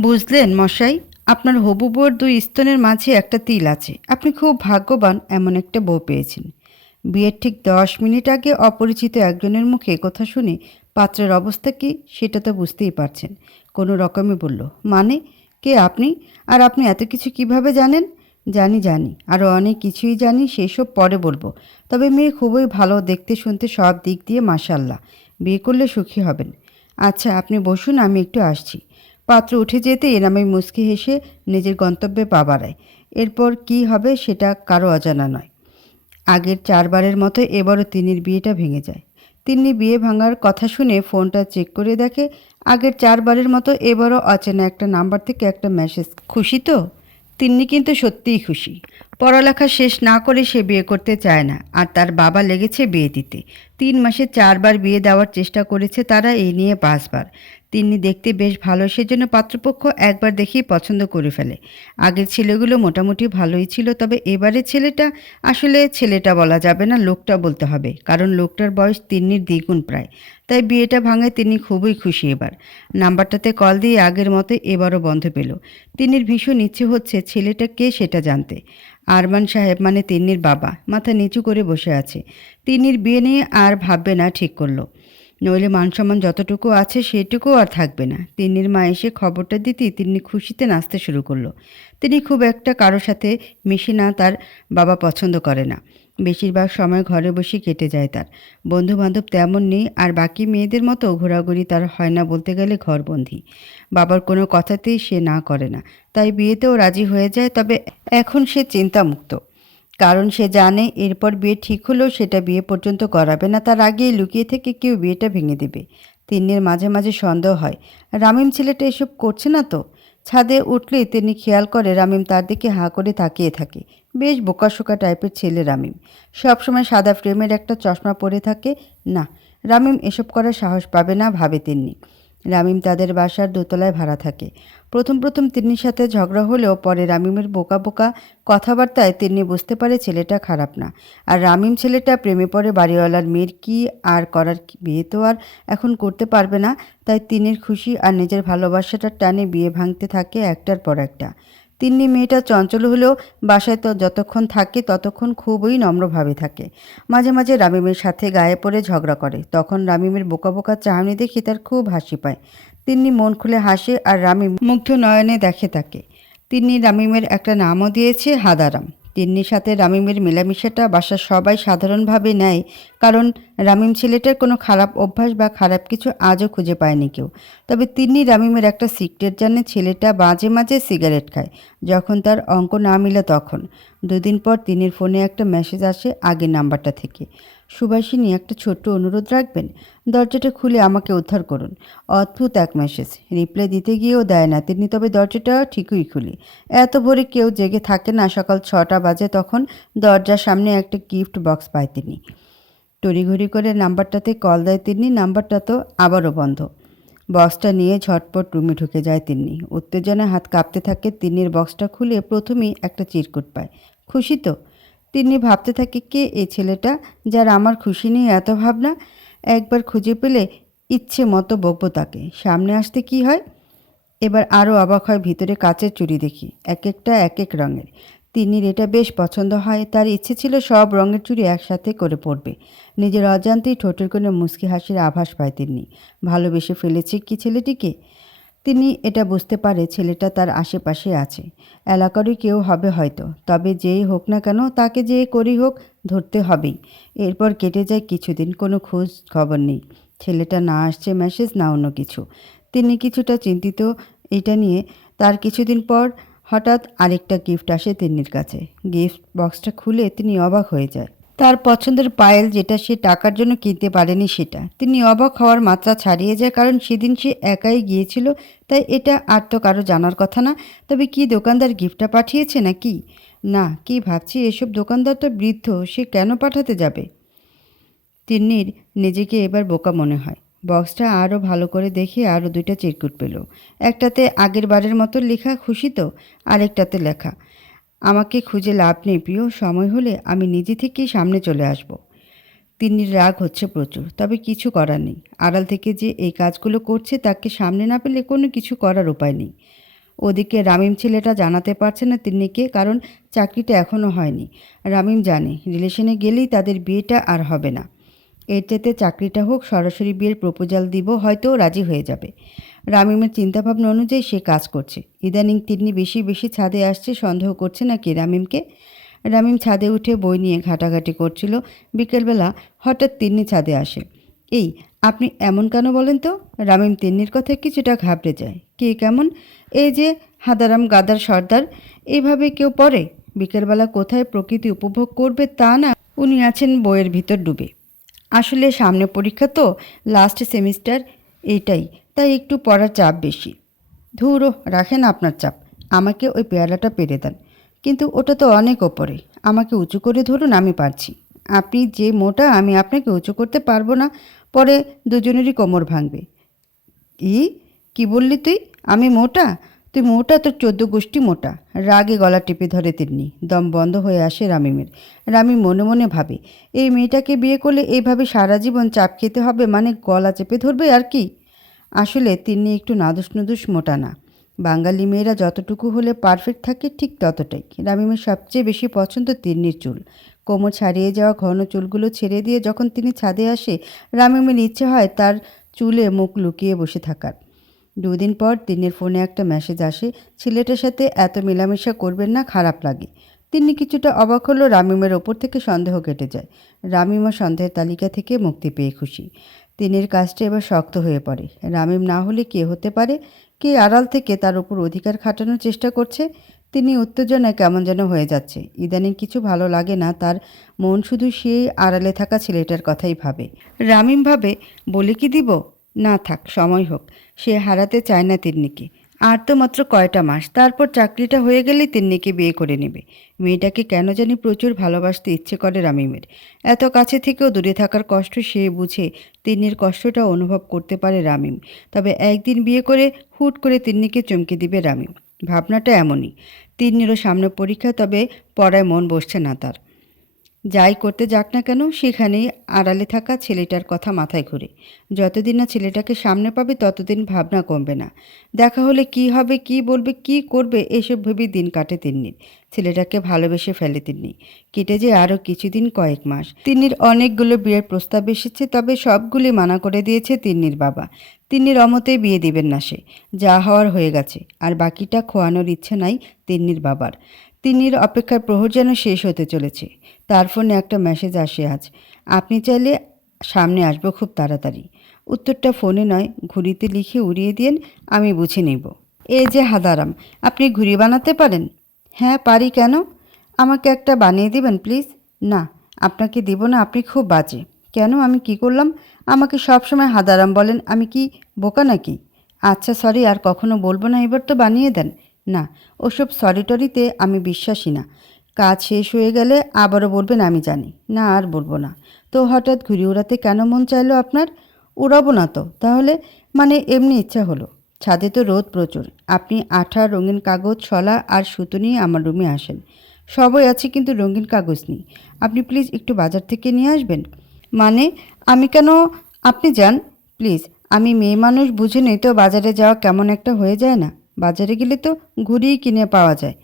বুঝলেন মশাই, আপনার হবু বউর দুই স্তনের মাঝে একটা তিল আছে। আপনি খুব ভাগ্যবান এমন একটা বউ পেয়েছেন। বিয়ের ঠিক দশ মিনিট আগে অপরিচিত একজনের মুখে কথা শুনে পাত্রের অবস্থা কি সেটা তো বুঝতেই পারছেন। কোনো রকমে বলল মানে? কে আপনি? আর আপনি এত কিছু কীভাবে জানেন? জানি জানি। আরও অনেক কিছুই জানি, সেসব পরে বলব। তবে মেয়ে খুবই ভালো দেখতে, শুনতে সব দিক দিয়ে মাশাল্লাহ। বিয়ে করলে সুখী হবেন। আচ্ছা আপনি বসুন, আমি একটু আসছি। পাত্র উঠে যেতে এরামাই মুচকি হেসে নিজের গন্তব্যে পা বাড়ায়। এরপর কি হবে সেটা কারও অজানা নয়। আগের চারবারের মতো এবারও তিনির বিয়েটা ভেঙে যায়। তিনি বিয়ে ভাঙার কথা শুনে ফোনটা চেক করে দেখে আগের চারবারের মতো এবারও অচেনা একটা নাম্বার থেকে একটা মেসেজ, খুশি তো? তিন্নি কিন্তু সত্যিই খুশি। পড়ালেখা শেষ না করে সে বিয়ে করতে চায় না, আর তার বাবা লেগেছে বিয়ে দিতে। তিন মাসে চারবার বিয়ে দেওয়ার চেষ্টা করেছে তারা, এই নিয়ে পাঁচবার। তিন্নি দেখতে বেশ ভালো, সেজন্য পাত্রপক্ষ একবার দেখেই পছন্দ করে ফেলে। আগের ছেলেগুলো মোটামুটি ভালোই ছিল, তবে এবারের ছেলেটা, আসলে ছেলেটা বলা যাবে না, লোকটা বলতে হবে, কারণ লোকটার বয়স তিন্নির দ্বিগুণ প্রায়। তাই বিয়েটা ভাঙায় তিনি খুবই খুশি এবার। নাম্বারটাতে কল দিয়ে আগের মতো এবারও বন্ধ পেল। তিন্নির ভীষণ ইচ্ছে হচ্ছে ছেলেটা কে সেটা জানতে। আরমান সাহেব মানে তিন্নির বাবা, মাথা নিচু করে বসে আছে। তিন্নির বিয়ে নিয়ে আর ভাববে না, ঠিক করল। নইলে মান সম্মান যতটুকু আছে সেটুকুও আর থাকবে না। তিন্নির মা এসে খবরটা দিতেই তিনি খুশিতে নাচতে শুরু করল। তিনি খুব একটা কারোর সাথে মিশে না, তার বাবা পছন্দ করে না। বেশিরভাগ সময় ঘরে বসে কেটে যায় তার। বন্ধু বান্ধব তেমন নেই, আর বাকি মেয়েদের মতো ঘোরাঘুরি তার হয় না বলতে গেলে ঘরবন্দি। বাবার কোনো কথাতেই সে না করে না। তাই বিয়েতেও রাজি হয়ে যায়, তবে এখন সে চিন্তামুক্ত। কারণ সে জানে এরপর বিয়ে ঠিক হলেও সেটা বিয়ে পর্যন্ত করাবে না। তার আগেই লুকিয়ে থেকে কেউ বিয়েটা ভেঙে দেবে। তিন্নির মাঝে মাঝে সন্দেহ হয়, রামিম ছেলেটা এসব করছে না তো? ছাদে উঠলেই তিনি খেয়াল করে রামিম তার দিকে হাঁ করে তাকিয়ে থাকে। বেশ বোকাশোকা টাইপের ছেলে রামিম। সবসময় সাদা ফ্রেমের একটা চশমা পরে থাকে। না, রামিম এসব করার সাহস পাবে না ভাবে তিন্নি। রামিম তাদের বাসার দোতলায় ভাড়া থাকে। প্রথম প্রথম তিন্নির সাথে ঝগড়া হলেও পরে রামিমের বোকা বোকা কথাবার্তায় তিন্নি বুঝতে পারে ছেলেটা খারাপ না। আর রামিম ছেলেটা প্রেমে পড়ে বাড়িওয়ালার মেয়ের কি আর করার বিয়ে তো আর এখন করতে পারবে না। তাই তিনের খুশি আর নিজের ভালোবাসাটার টানে বিয়ে ভাঙতে থাকে একটার পর একটা। তিন্নি মেয়েটা চঞ্চল হলেও বাসায় তো যতক্ষণ থাকে ততক্ষণ খুবই নম্রভাবে থাকে। মাঝে মাঝে রামিমের সাথে গায়ে পড়ে ঝগড়া করে। তখন রামিমের বোকা বোকা চাহনি দেখে তার খুব হাসি পায়। তিন্নি মন খুলে হাসে আর রামিম মুগ্ধ নয়নে দেখে তাকে। তিন্নি রামিমের একটা নামও দিয়েছে হাদারাম। তিন্নির সাথে রামিমের মেলামেশাটা বাসার সবাই সাধারণভাবে নেয়, কারণ রামিম ছেলেটার কোনো খারাপ অভ্যাস বা খারাপ কিছু আজও খুঁজে পায়নি কেউ। তবে তিন্নি রামিমের একটা সিক্রেট জানে ছেলেটা মাঝে মাঝে সিগারেট খায়, যখন তার অঙ্ক না মিলে তখন। দুদিন পর তিনির ফোনে একটা মেসেজ আসে আগের নাম্বারটা থেকে। সুভাষিনী একটা ছোট্ট অনুরোধ রাখবেন, দরজাটা খুলে আমাকে উদ্ধার করুন। অদ্ভুত এক মেসেজ রিপ্লাই দিতে গিয়েও দেয় না তিনি, তবে দরজাটা ঠিকই খুলি। এত ভোরে কেউ জেগে থাকে না, সকাল ছটা বাজে তখন দরজার সামনে একটা গিফট বক্স পায় তিনি। তড়িঘড়ি করে নাম্বারটাতে কল দেয় তিনি, নাম্বারটা তো আবারও বন্ধ। বক্সটা নিয়ে ঝটপট রুমে ঢুকে যায় তিনি। উত্তেজনায় হাত কাঁপতে থাকে তিন্নির বক্সটা খুলে প্রথমেই একটা চিরকুট পায়। খুশি তো? তিনি ভাবতে থাকে, কে এই ছেলেটা যার আমার খুশি নিয়ে এত ভাবনা? একবার খুঁজে পেলে ইচ্ছে মতো বকবো তাকে। সামনে আসতে কি হয়? এবার আরও অবাক হয় ভিতরে কাচের চুড়ি দেখি, এক একটা, এক এক রঙের। তিন্নির এটা বেশ পছন্দ হয়, তার ইচ্ছে ছিল সব রঙের চুড়ি একসাথে করে পড়বে নিজের অজান্তেই ঠোঁটের কোনো মুচকি হাসির আভাস পায় তিনি ভালোবেসে ফেলেছে কি ছেলেটিকে? তিনি এটা বুঝতে পারে, ছেলেটা তার আশেপাশে আছে। এলাকারই কেউ হবে হয়তো, তবে যেই হোক না কেন তাকে যে করি হোক ধরতে হবেই। এরপর কেটে যায় কিছুদিন, কোনো খোঁজ খবর নেই। ছেলেটা না আসছে মেসেজ না অন্য কিছু। তিনি কিছুটা চিন্তিত, এটা নিয়ে তার কিছুদিন পর হঠাৎ আরেকটা গিফট আসে তিন্নির কাছে। গিফট বক্সটা খুলে তিনি অবাক হয়ে যায়। তার পছন্দের পায়েল যেটা সে টাকার জন্য কিনতে পারেনি সেটা। তিনি অবাক হওয়ার মাত্রা ছাড়িয়ে যায়, কারণ সেদিন সে একাই গিয়েছিল, তাই এটা আর তো কারও জানার কথা না। তবে কি দোকানদার গিফটটা পাঠিয়েছে না কি না, কি ভাবছি, এসব দোকানদার তো বৃদ্ধ, সে কেন পাঠাতে যাবে? তিন্নির নিজেকে এবার বোকা মনে হয়। বক্সটা আরও ভালো করে দেখে আরও দুইটা চিরকুট পেল। একটাতে আগের বারের মতো লেখা খুশি তো, আরেকটাতে লেখা। আমাকে খুঁজে লাভ নেই প্রিয়, সময় হলে আমি নিজে থেকেই সামনে চলে আসব। তিন্নির রাগ হচ্ছে প্রচুর, তবে কিছু করার নেই। আড়াল থেকে যে এই কাজগুলো করছে তাকে সামনে না পেলে কোনো কিছু করার উপায় নেই। ওদিকে রামিম ছেলেটা জানাতে পারছে না তিন্নিকে, কারণ চাকরিটা এখনও হয়নি। রামিম জানে, রিলেশনে গেলেই তাদের বিয়েটা আর হবে না। এর চেতে চাকরিটা হোক, সরাসরি বিয়ের প্রপোজাল দিব, হয়তো রাজি হয়ে যাবে। রামিমের চিন্তাভাবনা অনুযায়ী সে কাজ করছে। ইদানিং তিন্নি বেশি বেশি ছাদে আসছে, সন্দেহ করছে নাকি রামিমকে? রামিম ছাদে উঠে বই নিয়ে ঘাটাঘাটি করছিল। বিকেলবেলা হঠাৎ তিন্নি ছাদে আসে। এই, আপনি এমন কেন বলেন তো? রামিম তিন্নির কথায় কিছুটা ঘাবড়ে যায়। কে কেমন? এই যে হাদারাম গাদার সর্দার এইভাবে কেউ পড়ে? বিকেলবেলা কোথায় প্রকৃতি উপভোগ করবে তা না? উনি আছেন বইয়ের ভিতর ডুবে। আসলে সামনে পরীক্ষা তো লাস্ট সেমিস্টার এটাই, তাই একটু পড়ার চাপ বেশি। ধুরো, রাখেন আপনার চাপ, আমাকে ওই পেয়ারাটা পেরে দেন। কিন্তু ওটা তো অনেক ওপরে, আমাকে উঁচু করে ধরুন আমি পারছি। আপনি যে মোটা, আমি আপনাকে উঁচু করতে পারব না, পরে দুজনেরই কোমর ভাঙবে। ই, কি বললি তুই? আমি মোটা? তুই মোটা, তোর চোদ্দ গোষ্ঠী মোটা। রাগে গলা টিপে ধরে তিন্নি। দম বন্ধ হয়ে আসে রামিমের। রামি মনে মনে ভাবে, এই মেয়েটাকে বিয়ে করলে এইভাবে সারা জীবন চাপ খেতে হবে? মানে গলা চেপে ধরবে আর কি? আসলে তিন্নি একটু নাদুস নুদুস মোটা না। বাঙালি মেয়েরা যতটুকু হলে পারফেক্ট থাকে ঠিক ততটাই। রামিমের সবচেয়ে বেশি পছন্দ তিন্নির চুল। কোমর ছাড়িয়ে যাওয়া ঘন চুলগুলো ছেড়ে দিয়ে যখন তিনি ছাদে আসে, রামিমের ইচ্ছে হয় তার চুলে মুখ লুকিয়ে বসে থাকার। দুদিন পর তিন্নির ফোনে একটা মেসেজ আসে, ছেলেটার সাথে এত মেলামেশা করবেন না, খারাপ লাগে। তিনি কিছুটা অবাক হলো রামিমের ওপর থেকে সন্দেহ কেটে যায়। রামিমা সন্দেহের তালিকা থেকে মুক্তি পেয়ে খুশি। তিনের কাজটা এবার শক্ত হয়ে পড়ে। রামিম না হলে কে হতে পারে? কে আড়াল থেকে তার উপর অধিকার খাটানোর চেষ্টা করছে? তিনি উত্তেজনায় কেমন যেন হয়ে যাচ্ছে। ইদানিং কিছু ভালো লাগে না, তার মন শুধু সেই আড়ালে থাকা ছেলেটার কথাই ভাবে। রামিম ভাবে, বলে কি দিব? না থাক, সময় হোক। সে হারাতে চায় না তিন্নিকে। আর তো মাত্র কয়টা মাস, তারপর চাকরিটা হয়ে গেলেই তিন্নিকে বিয়ে করে নেবে। মেয়েটাকে কেন জানি প্রচুর ভালোবাসতে ইচ্ছে করে রামিমের। এত কাছে থেকেও দূরে থাকার কষ্ট সে বুঝে তিন্নির কষ্টটা অনুভব করতে পারে রামিম। তবে একদিন বিয়ে করে হুট করে তিন্নিকে চমকে দিবে রামিম। ভাবনাটা এমনই। তিন্নিরও সামনে পরীক্ষা, তবে পড়ায় মন বসছে না তার। যাই করতে যাক না কেন, সেখানেই আড়ালে থাকা ছেলেটার কথা মাথায় ঘুরে। যতদিন না ছেলেটাকে সামনে পাবে, ততদিন ভাবনা কমবে না। দেখা হলে কি হবে, কি বলবে, কি করবে, এসব ভেবে দিন কাটে তিন্নির। ছেলেটাকে ভালোবেসে ফেলে তিন্নি। কেটে যে আরও কিছুদিন কয়েক মাস। তিন্নির অনেকগুলো বিয়ের প্রস্তাব এসেছে, তবে সবগুলি মানা করে দিয়েছে তিন্নির বাবা। তিন্নির অমতেই বিয়ে দিবেন না সে। যা হওয়ার হয়ে গেছে, আর বাকিটা খোয়ানোর ইচ্ছে নাই তিন্নির বাবার। তিন্নির অপেক্ষার প্রহর যেন শেষ হতে চলেছে। তার ফোনে একটা মেসেজ আসে আজ। আপনি চাইলে সামনে আসব খুব তাড়াতাড়ি। উত্তরটা ফোনে নয়, ঘুড়িতে লিখে উড়িয়ে দিন আমি বুঝে নেব। এই যে হাদারাম, আপনি ঘুড়ি বানাতে পারেন? হ্যাঁ পারি কেন? আমাকে একটা বানিয়ে দিবেন প্লিজ না, আপনাকে দেব না, আপনি খুব বাজে। কেন, আমি কি করলাম? আমাকে সবসময় হাদারাম বলেন, আমি কি বোকা নাকি? আচ্ছা সরি আর কখনো বলব না, এবার তো বানিয়ে দেন। না, ওসব সরি টরিতে আমি বিশ্বাসী না। কাজ শেষ হয়ে গেলে আবারও বলবেন, আমি জানি। না, আর বলব না। তো হঠাৎ ঘুরে উড়াতে কেন মন চাইলো আপনার? উড়াবো না তো। তাহলে মানে এমনি ইচ্ছা হলো। ছাদে তো রোদ প্রচুর। আপনি আঠা, রঙিন কাগজ, ছলা আর সুতো নিয়ে আমার রুমে আসেন। সবই আছে কিন্তু রঙিন কাগজ নেই। আপনি প্লিজ একটু বাজার থেকে নিয়ে আসবেন? মানে আমি কেন? আপনি যান। প্লিজ, আমি মেয়ে মানুষ বুঝে নেই তো বাজারে যাওয়া কেমন একটা হয়ে যায় না। বাজারে গেলে তো ঘুরিই কিনে পাওয়া যায়।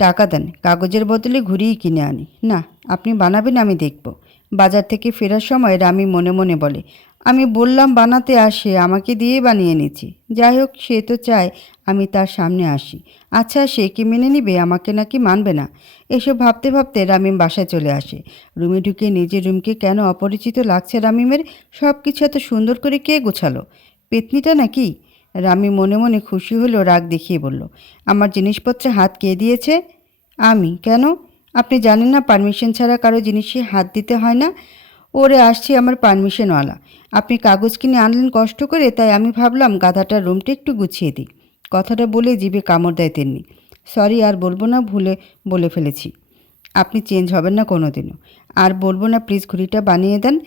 টাকা দেন, কাগজের বদলে ঘুরিয়ে কিনে আনি। না, আপনি বানাবেন, আমি দেখব। বাজার থেকে ফেরার সময় রামি মনে মনে বলে, আমি বললাম বানাতে আসে, আমাকে দিয়ে বানিয়ে নিচ্ছি যাই হোক, সে তো চায় আমি তার সামনে আসি। আচ্ছা সে কি মেনে নিবে? আমাকে নাকি মানবে না? এসব ভাবতে ভাবতে রামিম বাসায় চলে আসে। রুমে ঢুকে নিজের রুমকে কেন অপরিচিত লাগছে রামিমের? সব কিছু এত সুন্দর করে কে গোছালো? পেতনিটা নাকি? রামি মনে মনে খুশি হলো, রাগ দেখিয়ে বলল, আমার জিনিসপত্রে হাত কে দিয়েছে? আমি? কেন? আপনি জানেন না, পারমিশন ছাড়া কারও জিনিসে হাত দিতে হয় না? ওরে, আসছি আমার পারমিশনওয়ালা। আপনি কাগজ কিনে আনলেন কষ্ট করে, তাই আমি ভাবলাম গাধাটার রুমটা একটু গুছিয়ে দিই। কথাটা বলে জিভে কামড় দেয় তেমনি সরি, আর বলব না, ভুলে বলে ফেলেছি। আপনি চেঞ্জ হবেন না কোনো দিনও আর বলব না, প্লিজ ঘুড়িটা বানিয়ে দেন।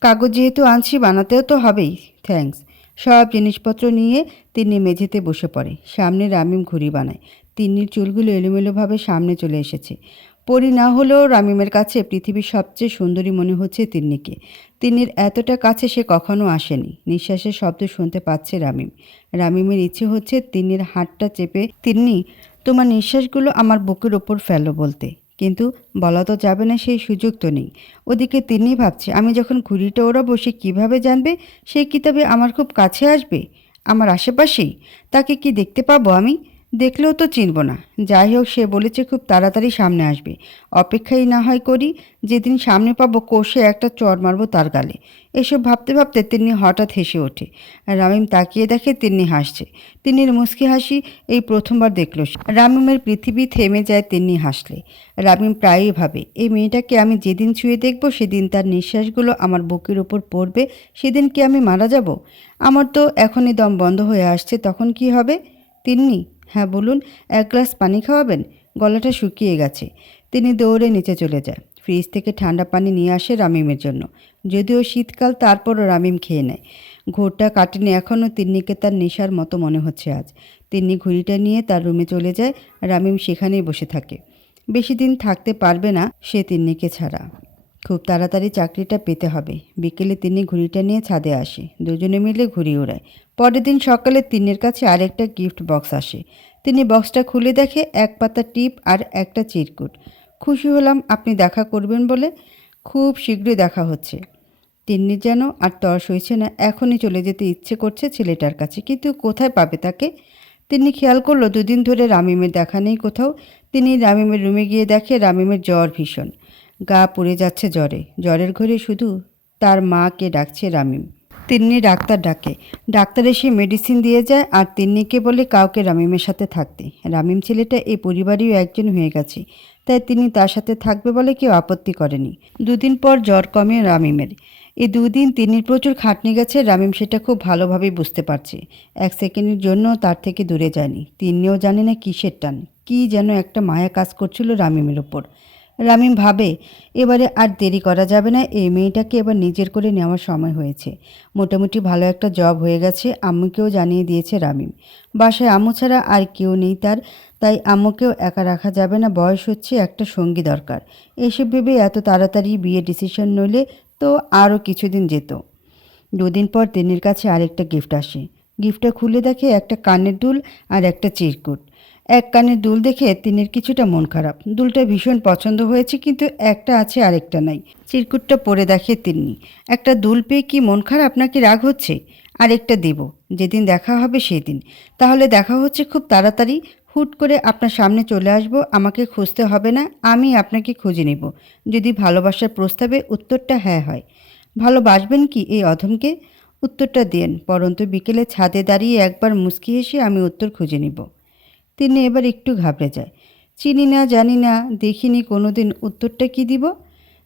কাগজ যেহেতু আনছি, বানাতেও তো হবেই। থ্যাঙ্কস। সব জিনিসপত্র নিয়ে তিনি মেঝেতে বসে পড়ে। সামনে রামিম ঘুড়ি বানায়। তিন্নির চুলগুলো এলোমেলোভাবে সামনে চলে এসেছে। পরি না হলেও রামিমের কাছে পৃথিবীর সবচেয়ে সুন্দরী মনে হচ্ছে তিন্নিকে। তিন্নির এতটা কাছে সে কখনো আসেনি। নিঃশ্বাসের শব্দ শুনতে পাচ্ছে রামিম। রামিমের ইচ্ছে হচ্ছে তিন্নির হাতটা চেপে, তিন্নি, তোমার নিঃশ্বাসগুলো আমার বুকের ওপর ফেলো বলতে। কিন্তু বলা তো যাবে না সেই সুযোগ তো নেই। ওদিকে তিনি ভাবছে, আমি যখন ঘুড়িটা ওরা বসে কীভাবে জানবে? সেই কিতাবে আমার খুব কাছে আসবে? আমার আশেপাশেই? তাকে কি দেখতে পাবো আমি? দেখলেও তো চিনব না। যাই হোক, সে বলেছে খুব তাড়াতাড়ি সামনে আসবে। অপেক্ষাই না হয় করি, যেদিন সামনে পাবো কষে একটা চর মারবো তার গালে। এসব ভাবতে ভাবতে তিনি হঠাৎ হেসে ওঠে। রামিম তাকিয়ে দেখে তিনি হাসছে। তিন্নির মুচকি হাসি এই প্রথমবার দেখল। রামিমের পৃথিবী থেমে যায় তিনি হাসলে। রামিম প্রায়ই ভাবে, এই মেয়েটাকে আমি যেদিন ছুঁয়ে দেখব, সেদিন তার নিঃশ্বাসগুলো আমার বুকের ওপর পড়বে, সেদিন কি আমি মারা যাব? আমার তো এখনই দম বন্ধ হয়ে আসছে, তখন কি হবে? তিন্নি হ্যাঁ বলুন, এক গ্লাস পানি খাওয়াবেন? গলাটা শুকিয়ে গেছে। তিনি দৌড়ে নিচে চলে যায়। ফ্রিজ থেকে ঠান্ডা পানি নিয়ে আসে রামিমের জন্য। যদিও শীতকাল, তারপরও রামিম খেয়ে নেয়। ঘোরটা কাটেনি এখনও তিন্নিকে তার নেশার মতো মনে হচ্ছে আজ। তিন্নি ঘুড়িটা নিয়ে তার রুমে চলে যায়। রামিম সেখানেই বসে থাকে। বেশি দিন থাকতে পারবে না সে তিন্নিকে ছাড়া। খুব তাড়াতাড়ি চাকরিটা পেতে হবে। বিকেলে তিনি ঘুড়িটা নিয়ে ছাদে আসে। দুজনে মিলে ঘুড়ি ওড়ায়। পরের দিন সকালে তিন্নির কাছে আরেকটা গিফট বক্স আসে। তিনি বক্সটা খুলে দেখে এক পাতা টিপ আর একটা চিরকুট। খুশি হলাম আপনি দেখা করবেন বলে খুব শীঘ্রই দেখা হচ্ছে। তিন্নি যেন আর তর সইছে না, এখনই চলে যেতে ইচ্ছে করছে ছেলেটার কাছে। কিন্তু কোথায় পাবে তাকে? তিনি খেয়াল করল, দুদিন ধরে রামিমের দেখা নেই কোথাও। তিনি রামিমের রুমে গিয়ে দেখে রামিমের জ্বর ভীষণ। গা পুড়ে যাচ্ছে জ্বরে। জ্বরের ঘরে শুধু তার মাকে ডাকছে রামিম। তিন্নি ডাক্তার ডাকে। ডাক্তার এসে মেডিসিন দিয়ে যায় আর তিন্নিকে বলে কাউকে রামিমের সাথে থাকতে। রামিম ছেলেটা এই পরিবারেও একজন হয়ে গেছে। তাই তিনি তার সাথে থাকবে বলে কেউ আপত্তি করেনি। দুদিন পর জ্বর কমে রামিমের। এই দুদিন তিন্নির প্রচুর খাটনি গেছে, রামিম সেটা খুব ভালোভাবেই বুঝতে পারছে। এক সেকেন্ডের জন্য তার থেকে দূরে যায়নি। তিন্নিও জানে না কিসের টান। কী যেন একটা মায়া কাজ করছিল রামিমের ওপর। রামিম ভাবে, এবারে আর দেরি করা যাবে না, এই মেয়েটাকে এবার নিজের করে নেওয়ার সময় হয়েছে। মোটামুটি ভালো একটা জব হয়ে গেছে, আম্মুকেও জানিয়ে দিয়েছে রামিম। বাসায় আম্মু ছাড়া আর কেউ নেই তার, তাই আম্মুকেও একা রাখা যাবে না, বয়স হচ্ছে একটা সঙ্গী দরকার। এসব ভেবে এত তাড়াতাড়ি বিয়ে ডিসিশন নইলে তো আরও কিছুদিন যেত। দুদিন পর তিন্নির কাছে আরেকটা গিফট আসে। গিফটটা খুলে দেখে একটা কানের দুল আর একটা চিরকুট। এক কানের দুল দেখে তিনের কিছুটা মন খারাপ। দুলটা ভীষণ পছন্দ হয়েছে, কিন্তু একটা আছে আরেকটা নাই। চিরকুটটা পরে দেখে তিন্নি, একটা দুল পেয়ে কি মন খারাপ নাকি রাগ হচ্ছে? আরেকটা দেব, যেদিন দেখা হবে সেদিন। তাহলে দেখা হচ্ছে খুব তাড়াতাড়ি, হুট করে আপনার সামনে চলে আসব, আমাকে খুঁজতে হবে না, আমি আপনাকে খুঁজে নেব। যদি ভালোবাসার প্রস্তাবে উত্তরটা হ্যাঁ হয়। ভালোবাসবেন কি এই অধমকে? উত্তরটা দেন, পরন্তু বিকেলে ছাদে দাঁড়িয়ে একবার মুচকি হেসে আমি উত্তর খুঁজে নিব। তিনি এবার একটু ঘাবড়ে যায়। চিনি না, জানি না, দেখিনি কোনো দিন উত্তরটা কি দিব?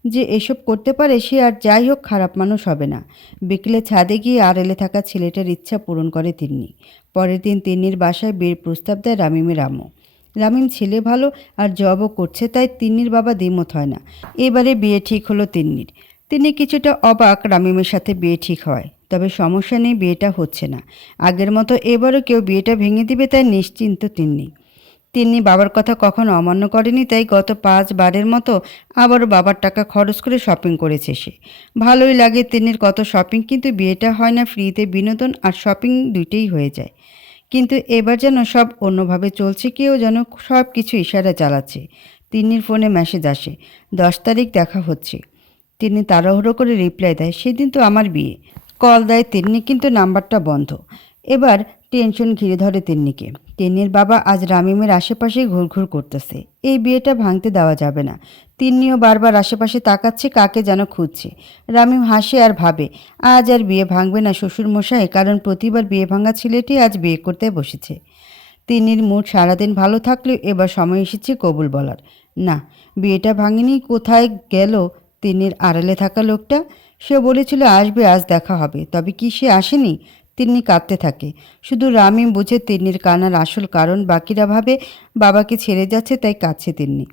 যে এসব করতে পারে সে আর যাই হোক খারাপ মানুষ হবে না। বিকেলে ছাদে গিয়ে আড়েলে থাকা ছেলেটার ইচ্ছা পূরণ করে তিন্নি। পরের দিন তিন্নির বাসায় বিয়ের প্রস্তাব দেয় রামিমের আম্মু রামিম ছেলে ভালো আর জবও করছে, তাই তিন্নির বাবা দ্বিমত হয় না। এবারে বিয়ে ঠিক হলো তিন্নির। তিনি কিছুটা অবাক রামিমের সাথে বিয়ে ঠিক হয়। তবে সমস্যা নেই, বিয়েটা হচ্ছে না। আগের মতো এবারও কেউ বিয়েটা ভেঙে দিবে তাই নিশ্চিন্ত তিনি তিনি বাবার কথা কখনো অমান্য করেনি, তাই গত পাঁচ বারের মতো আবারও বাবার টাকা খরচ করে শপিং করেছে সে। ভালোই লাগে তিন্নির কত শপিং, কিন্তু বিয়েটা হয় না, ফ্রিতে বিনোদন আর শপিং দুইটাই হয়ে যায়। কিন্তু এবার যেন সব অন্যভাবে চলছে, কেউ যেন সব কিছু ইশারা চালাচ্ছে। তিন্নির ফোনে মেসেজ আসে, দশ তারিখ দেখা হচ্ছে। তিনি তাড়াহুড়ো করে রিপ্লাই দেয়, সেদিন তো আমার বিয়ে। কল দেয় তিন্নি, কিন্তু নাম্বারটা বন্ধ। এবার টেনশন ঘিরে ধরে তিন্নিকে। তিন্নির বাবা আজ রামিমের আশেপাশেই ঘুরঘুর করতেছে। এই বিয়েটা ভাঙতে দেওয়া যাবে না। তিন্নিও বারবার আশেপাশে তাকাচ্ছে, কাকে যেন খুঁজছে। রামিম হাসে আর ভাবে, আজ আর বিয়ে ভাঙবে না শ্বশুর মশাই কারণ প্রতিবার বিয়ে ভাঙা ছেলেটি আজ বিয়ে করতে বসেছে। তিন্নির মুড সারাদিন ভালো থাকলেও এবার সময় এসেছে কবুল বলার। না, বিয়েটা ভাঙেনি, কোথায় গেল? তিন্নির আড়ালে থাকা লোকটা সে বলেছিল, আসবে, আজ দেখা হবে। তবে কি সে আসেনি? তিন্নি কাঁদতে থাকে। শুধু রামিম বুঝে তিন্নির কান্নার আসল কারণ বাকিরা ভাবে বাবাকে ছেড়ে যাচ্ছে, তাই কাঁদছে তিন্নি।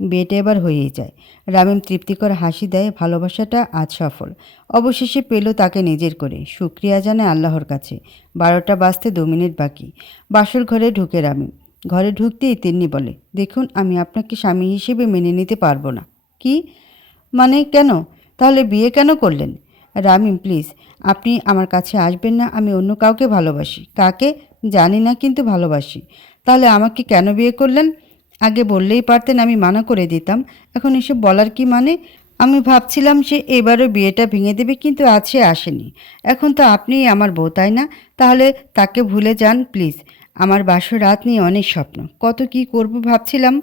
বিয়েটা এবার হয়েই যায়। রামিম তৃপ্তিকর হাসি দেয়, ভালোবাসাটা আজ সফল। অবশেষে পেল তাকে নিজের করে। সুক্রিয়া জানায় আল্লাহর কাছে। বারোটা বাজতে দু মিনিট বাকি। বাসর ঘরে ঢুকে রামিম। ঘরে ঢুকতেই তিন্নি বলে, দেখুন, আমি আপনাকে স্বামী হিসেবে মেনে নিতে পারব না। কি? মানে কেন? তাহলে বিয়ে কেন করলেন? রামিম প্লিজ আপনি আমার কাছে আসবেন না, আমি অন্য কাউকে ভালোবাসি। কাকে? জানি না, কিন্তু ভালোবাসি। তাহলে আমাকে কেন বিয়ে করলেন? আগে বললেই পারতেন, আমি মানা করে দিতাম। এখন এসব বলার কি মানে? আমি ভাবছিলাম সে এবারও বিয়েটা ভেঙে দেবে, কিন্তু আজ সে আসেনি। এখন তো আপনিই আমার বউ, তাই না? তাহলে তাকে ভুলে যান প্লিজ আমার বাসর রাত নিয়ে অনেক স্বপ্ন। কত কি করব ভাবছিলাম।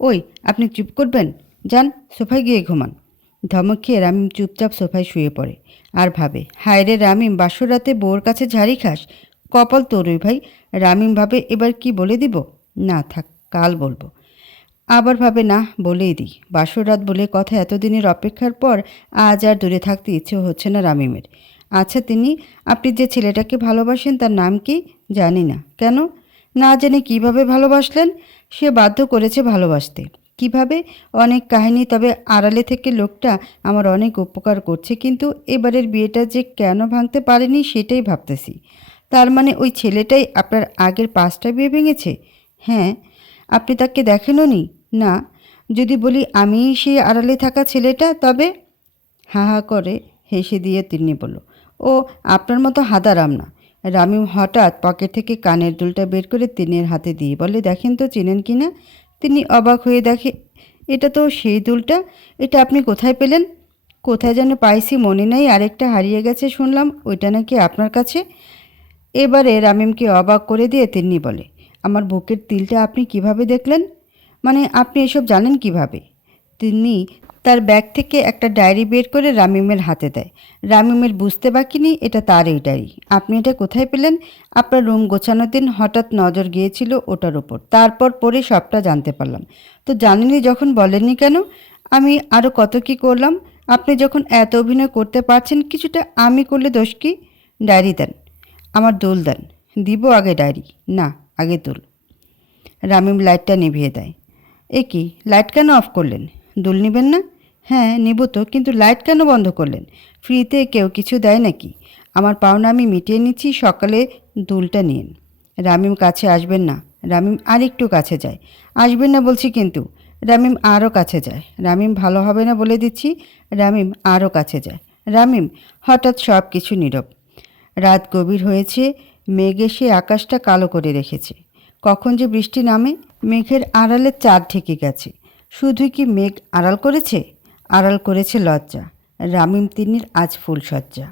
ওই, আপনি চুপ করবেন? যান, সোফায় গিয়ে ঘুমান। ধমক খেয়ে রামিম চুপচাপ সোফায় শুয়ে পড়ে। আর ভাবে, হায় রে রামিম, বাসর রাতে বউর কাছে ঝাড়ি খাস? কপাল তোরই ভাই, রামিম ভাবে এবার কি বলে দিব? না, থাক, কাল বলব। আবার ভাবে, না, বলেই দিই। বাসর রাত বলে কথা এতদিনের অপেক্ষার পর আজ আর দূরে থাকতে ইচ্ছে হচ্ছে না রামিমের। আচ্ছা তিনি, আপনি যে ছেলেটাকে ভালোবাসেন তার নাম কি? জানি না। কেন? না জেনে কীভাবে ভালোবাসলেন? সে বাধ্য করেছে ভালোবাসতে। কীভাবে অনেক কাহিনী, তবে আড়ালে থেকে লোকটা আমার অনেক উপকার করছে। কিন্তু এবারের বিয়েটা যে কেন ভাঙতে পারেনি সেটাই ভাবতেছি। তার মানে ওই ছেলেটাই আপনার আগের পাঁচটা বিয়ে ভেঙেছে? হ্যাঁ আপনি তাকে দেখেনও নি? না। যদি বলি আমিই সেই আড়ালে থাকা ছেলেটা, তবে? হা হা করে হেসে দিয়ে তিনি বলল, ও আপনার মতো হাদারাম না। রামিম হঠাৎ পকেট থেকে কানের দুলটা বের করে তিনের হাতে দিয়ে বলে, দেখেন তো চেনেন কি না? তিনি অবাক হয়ে দেখে, এটা তো সেই দুলটা, এটা আপনি কোথায় পেলেন? কোথায় যেন পাইছি মনে নেই, আরেকটা হারিয়ে গেছে শুনলাম, ওইটা নাকি আপনার কাছে? এবারে রামিমকে অবাক করে দিয়ে তিনি বলে, আমার বুকের তিলটা আপনি কীভাবে দেখলেন? মানে আপনি এসব জানেন কীভাবে? তিনি তার ব্যাগ থেকে একটা ডায়েরি বের করে রামিমের হাতে দেয়। রামিমের বুঝতে বাকি নেই, এটা তার এই ডায়েরি। আপনি এটা কোথায় পেলেন? আপনার রুম গোছানোর দিন হঠাৎ নজর গিয়েছিল ওটার উপর। তারপর পরে সবটা জানতে পারলাম। তো জানেনই যখন বলেননি কেন? আমি আরও কত কি করলাম? আপনি যখন এত অভিনয় করতে পারছেন, কিছুটা আমি করলে দোষ কি? ডায়েরি দেন। আমার দোল দেন। দিব আগে ডায়েরি। না, আগে দোল। রামিম লাইটটা নিভিয়ে দেয়। এ কি, লাইট কেন অফ করলেন? দুল নেবেন না? হ্যাঁ নেব তো, কিন্তু লাইট কেন বন্ধ করলেন? ফ্রিতে কেউ কিছু দেয় নাকি? আমার পাওনা আমি মিটিয়ে নিচ্ছি, সকালে দুলটা নিন। রামিম কাছে আসবেন না। রামিম আর একটু কাছে যায়। আসবেন না বলছি কিন্তু, রামিম আরও কাছে যায়। রামিম ভালো হবে না বলে দিচ্ছি, রামিম আরও কাছে যায়। রামিম, হঠাৎ সব কিছু নীরব। রাত গভীর হয়েছে, মেঘে সে আকাশটা কালো করে রেখেছে। কখন যে বৃষ্টি নামে, মেঘের আড়ালে চাঁদ ঠেকে গেছে। শুধু কি মেঘ আড়াল করেছে? আড়াল করেছে লজ্জা। রামিম তিনির আজ ফুলসজ্জা